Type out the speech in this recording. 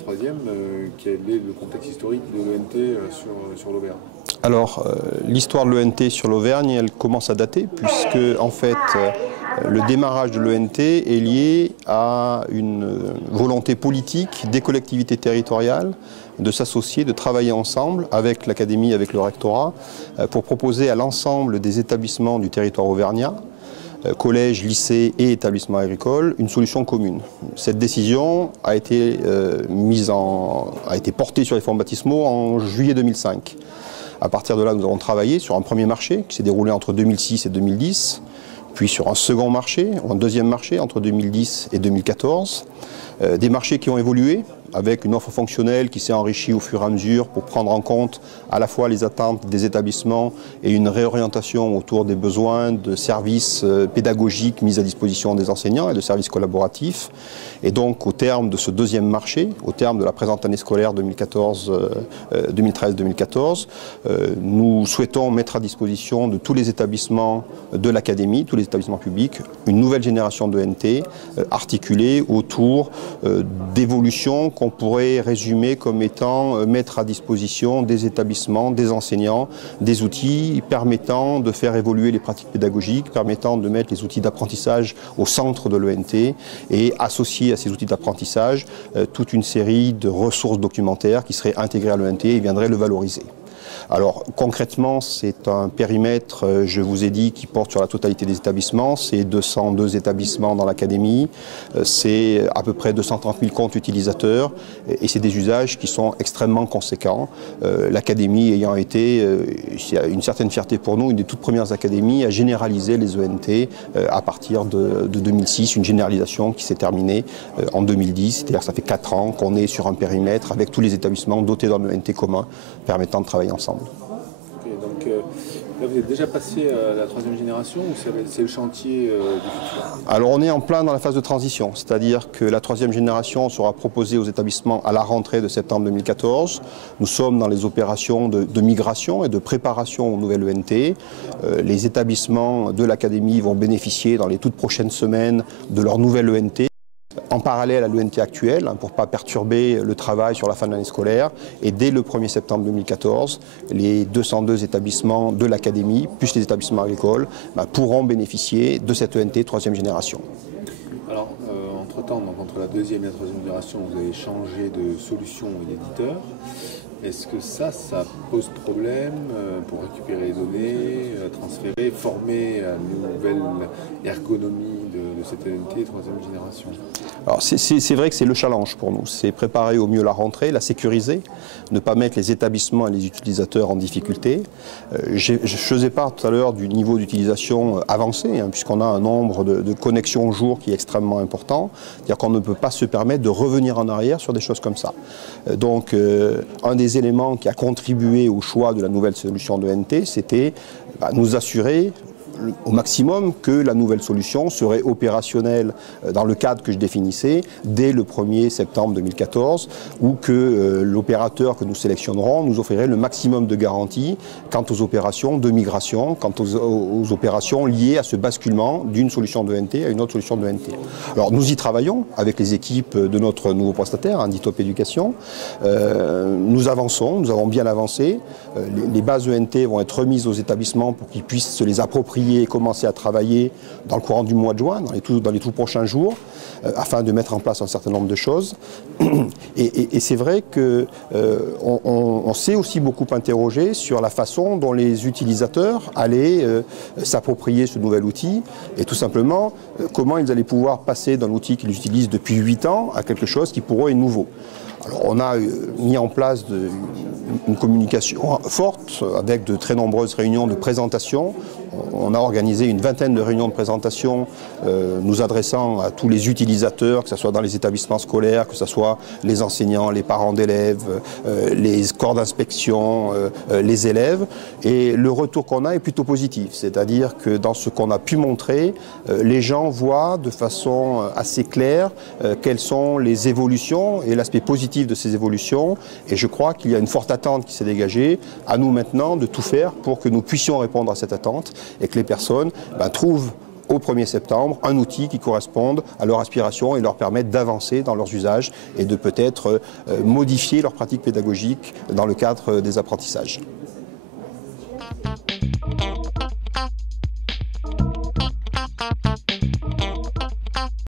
troisième, quel est le contexte historique de l'ENT sur l'Auvergne? Alors, l'histoire de l'ENT sur l'Auvergne, elle commence à dater, puisque en fait, le démarrage de l'ENT est lié à une volonté politique des collectivités territoriales de s'associer, de travailler ensemble avec l'académie, avec le rectorat, pour proposer à l'ensemble des établissements du territoire auvergnat, collèges, lycées et établissements agricoles, une solution commune. Cette décision a été portée sur les fonds baptismaux en juillet 2005. À partir de là, nous avons travaillé sur un premier marché qui s'est déroulé entre 2006 et 2010, puis sur un second marché, un deuxième marché entre 2010 et 2014. Des marchés qui ont évolué avec une offre fonctionnelle qui s'est enrichie au fur et à mesure pour prendre en compte à la fois les attentes des établissements et une réorientation autour des besoins de services pédagogiques mis à disposition des enseignants et de services collaboratifs. Et donc au terme de ce deuxième marché, au terme de la présente année scolaire 2013-2014, nous souhaitons mettre à disposition de tous les établissements de l'académie, tous les établissements publics, une nouvelle génération de NT articulée autour d'évolutions qu'on pourrait résumer comme étant mettre à disposition des établissements, des enseignants, des outils permettant de faire évoluer les pratiques pédagogiques, permettant de mettre les outils d'apprentissage au centre de l'ENT et associer à ces outils d'apprentissage toute une série de ressources documentaires qui seraient intégrées à l'ENT et viendraient le valoriser. Alors concrètement, c'est un périmètre, je vous ai dit, qui porte sur la totalité des établissements. C'est 202 établissements dans l'académie, c'est à peu près 230 000 comptes utilisateurs et c'est des usages qui sont extrêmement conséquents. L'académie ayant été, une certaine fierté pour nous, une des toutes premières académies à généraliser les ENT à partir de 2006, une généralisation qui s'est terminée en 2010, c'est-à-dire que ça fait 4 ans qu'on est sur un périmètre avec tous les établissements dotés d'un ENT commun permettant de travailler ensemble. Okay, donc là vous êtes déjà passé à la troisième génération ou c'est le chantier du futur? Alors on est en plein dans la phase de transition, c'est-à-dire que la troisième génération sera proposée aux établissements à la rentrée de septembre 2014. Nous sommes dans les opérations de migration et de préparation aux nouvelles ENT. Les établissements de l'académie vont bénéficier dans les toutes prochaines semaines de leur nouvelle ENT. En parallèle à l'ENT actuelle, pour ne pas perturber le travail sur la fin de l'année scolaire. Et dès le 1er septembre 2014, les 202 établissements de l'académie, plus les établissements agricoles, pourront bénéficier de cette ENT troisième génération. Alors, entre-temps, donc entre la deuxième et la troisième génération, vous avez changé de solution et d'éditeur. Est-ce que ça pose problème pour récupérer les données, transférer, former à une nouvelle ergonomie de cette ENT troisième génération? Alors c'est vrai que c'est le challenge pour nous, c'est préparer au mieux la rentrée, la sécuriser, ne pas mettre les établissements et les utilisateurs en difficulté. Je faisais part tout à l'heure du niveau d'utilisation avancé, puisqu'on a un nombre de connexions au jour qui est extrêmement important, c'est-à-dire qu'on ne peut pas se permettre de revenir en arrière sur des choses comme ça. Donc un des éléments qui a contribué au choix de la nouvelle solution de NT, c'était nous assurer au maximum que la nouvelle solution serait opérationnelle dans le cadre que je définissais dès le 1er septembre 2014 ou que l'opérateur que nous sélectionnerons nous offrirait le maximum de garanties quant aux opérations de migration, quant aux opérations liées à ce basculement d'une solution de NT à une autre solution de NT. Alors nous y travaillons avec les équipes de notre nouveau prestataire, Ditop Éducation. Nous avançons, nous avons bien avancé. Les bases ENT vont être remises aux établissements pour qu'ils puissent se les approprier et commencer à travailler dans le courant du mois de juin, dans les tout prochains jours, afin de mettre en place un certain nombre de choses. Et c'est vrai qu'on s'est aussi beaucoup interrogé sur la façon dont les utilisateurs allaient s'approprier ce nouvel outil et tout simplement comment ils allaient pouvoir passer d'un outil qu'ils utilisent depuis 8 ans à quelque chose qui pour eux est nouveau. Alors on a mis en place une communication forte avec de très nombreuses réunions de présentation. On a organisé une vingtaine de réunions de présentation nous adressant à tous les utilisateurs, que ce soit dans les établissements scolaires, que ce soit les enseignants, les parents d'élèves, les corps d'inspection, les élèves. Et le retour qu'on a est plutôt positif, c'est-à-dire que dans ce qu'on a pu montrer, les gens voient de façon assez claire quelles sont les évolutions et l'aspect positif de ces évolutions et je crois qu'il y a une forte attente qui s'est dégagée. À nous maintenant de tout faire pour que nous puissions répondre à cette attente et que les personnes trouvent au 1er septembre un outil qui corresponde à leur aspiration et leur permette d'avancer dans leurs usages et de peut-être modifier leurs pratiques pédagogiques dans le cadre des apprentissages.